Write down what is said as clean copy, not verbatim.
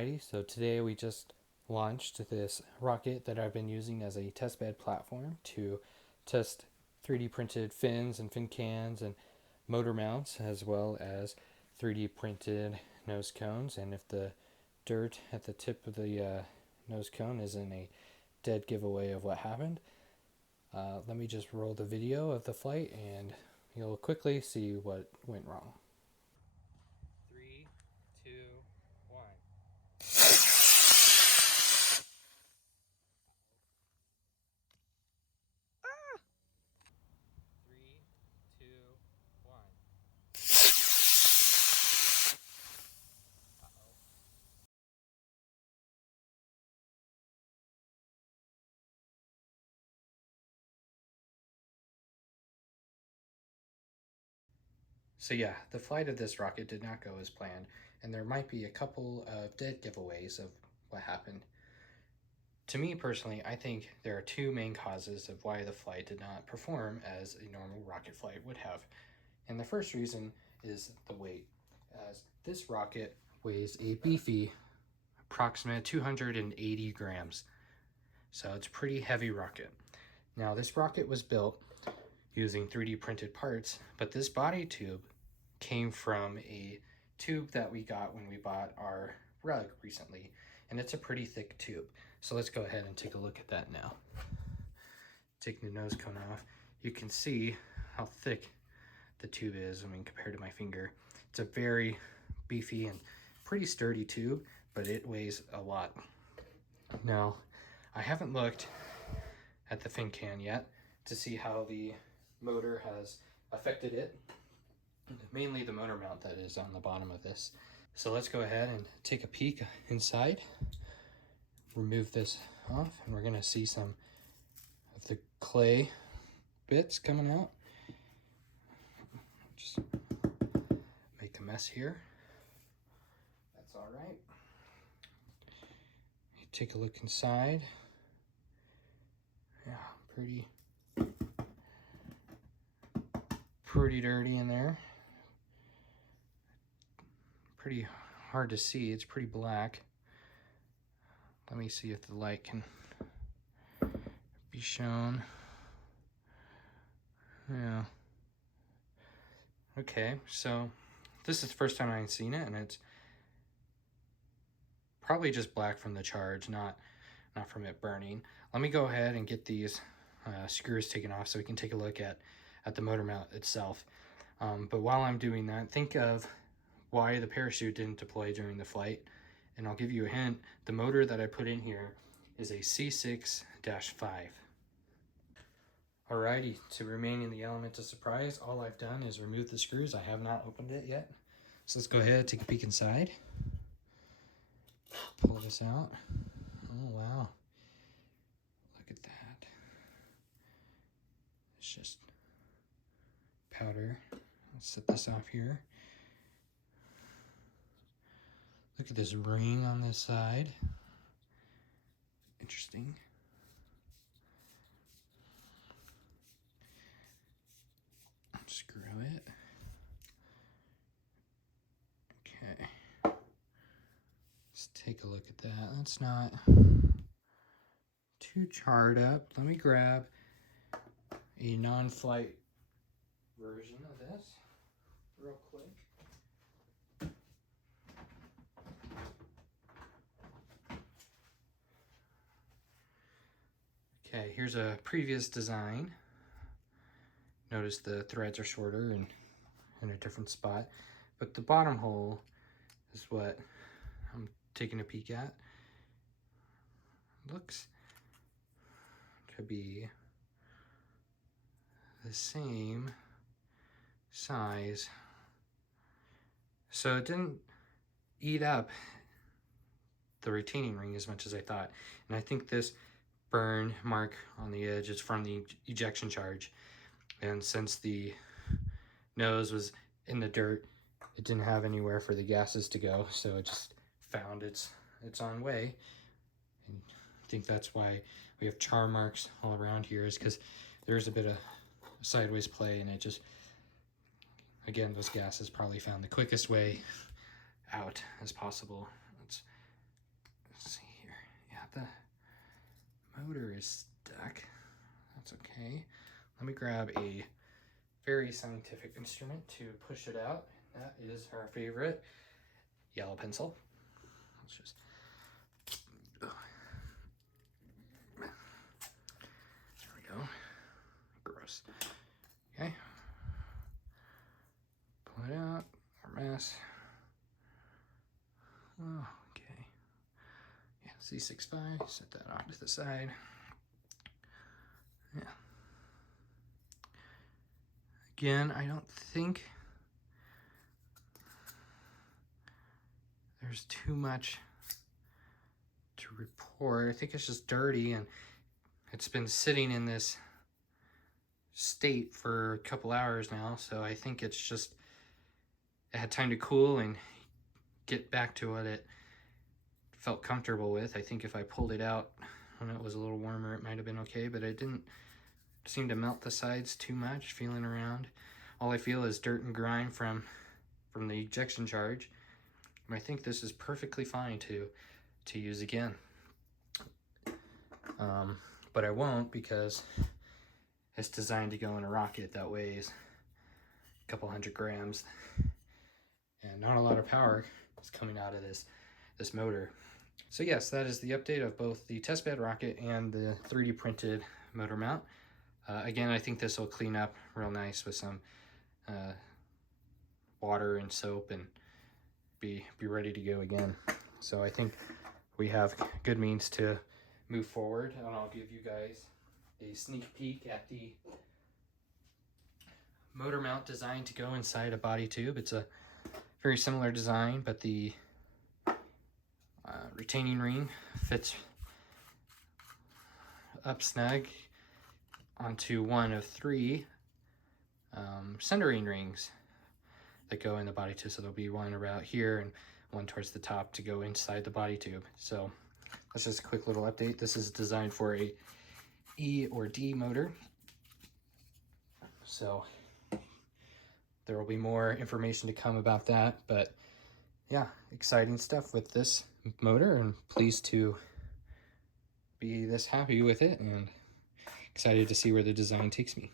Alrighty, so today we just launched this rocket that I've been using as a testbed platform to test 3D printed fins and fin cans and motor mounts, as well as 3D printed nose cones. And if the dirt at the tip of the nose cone isn't a dead giveaway of what happened, let me just roll the video of the flight and you'll quickly see what went wrong. 3, 2, 1. Three, two, one. Uh-oh. So yeah, the flight of this rocket did not go as planned, and there might be a couple of dead giveaways of what happened. To me personally, I think there are two main causes of why the flight did not perform as a normal rocket flight would have. And the first reason is the weight, as this rocket weighs a beefy approximate 280 grams. So it's a pretty heavy rocket. Now this rocket was built using 3D printed parts, but this body tube came from a tube that we got when we bought our rug recently, and it's a pretty thick tube. So let's go ahead and take a look at that now. Taking the nose cone off, you can see how thick the tube is, compared to my finger. It's a very beefy and pretty sturdy tube, but it weighs a lot. Now, I haven't looked at the fin can yet to see how the motor has affected it, mainly the motor mount that is on the bottom of this. So let's go ahead and take a peek inside, remove this off, and we're gonna see some of the clay bits coming out. Just make a mess here. That's all right. Take a look inside. Yeah, pretty dirty in there. Pretty hard to see. It's pretty black. Let me see if the light can be shown. Yeah. Okay, so this is the first time I've seen it, and it's probably just black from the charge, not from it burning. Let me go ahead and get these screws taken off so we can take a look at the motor mount itself. But while I'm doing that, think of why the parachute didn't deploy during the flight. And I'll give you a hint. The motor that I put in here is a C6-5. Alrighty, to remain in the element of surprise, all I've done is remove the screws. I have not opened it yet. So let's go ahead, take a peek inside. Pull this out. Oh, wow. Look at that. It's just powder. Let's set this off here. Look at this ring on this side. Interesting. Screw it. Okay. Let's take a look at that. That's not too charred up. Let me grab a non-flight version of this real quick. Okay, here's a previous design. Notice the threads are shorter and in a different spot, but the bottom hole is what I'm taking a peek at. Looks to be the same size. So it didn't eat up the retaining ring as much as I thought. And I think this burn mark on the edge is from the ejection charge. And since the nose was in the dirt, it didn't have anywhere for the gases to go, so it just found its own way. And I think that's why we have char marks all around here, is because there's a bit of sideways play, and it just, again, those gases probably found the quickest way out as possible. Let's Let's see here. Yeah, the motor is stuck. That's okay. Let me grab a very scientific instrument to push it out. That is our favorite yellow pencil. Let's just there we go. Gross. Okay. Pull it out. More mess. Oh, okay. Yeah, C65. Set that off to the side. Yeah. Again, I don't think there's too much to report. I think it's just dirty, and it's been sitting in this state for a couple hours now, so I think it's just it had time to cool and get back to what it felt comfortable with. I think if I pulled it out when it was a little warmer, it might have been okay, but it didn't seem to melt the sides too much. Feeling around, all I feel is dirt and grime from the ejection charge. And I think this is perfectly fine to use again. But I won't, because it's designed to go in a rocket that weighs a couple 100 grams, and not a lot of power is coming out of this motor. So yes, that is the update of both the testbed rocket and the 3D printed motor mount. Again, I think this will clean up real nice with some water and soap and be ready to go again. So I think we have good means to move forward, and I'll give you guys a sneak peek at the motor mount designed to go inside a body tube. It's a very similar design, but the retaining ring fits up snug onto one of 3 centering rings that go in the body tube. So there'll be one about here and one towards the top to go inside the body tube. So that's just a quick little update. This is designed for a E or D motor. So there will be more information to come about that, but yeah, exciting stuff with this motor, and pleased to be this happy with it and excited to see where the design takes me.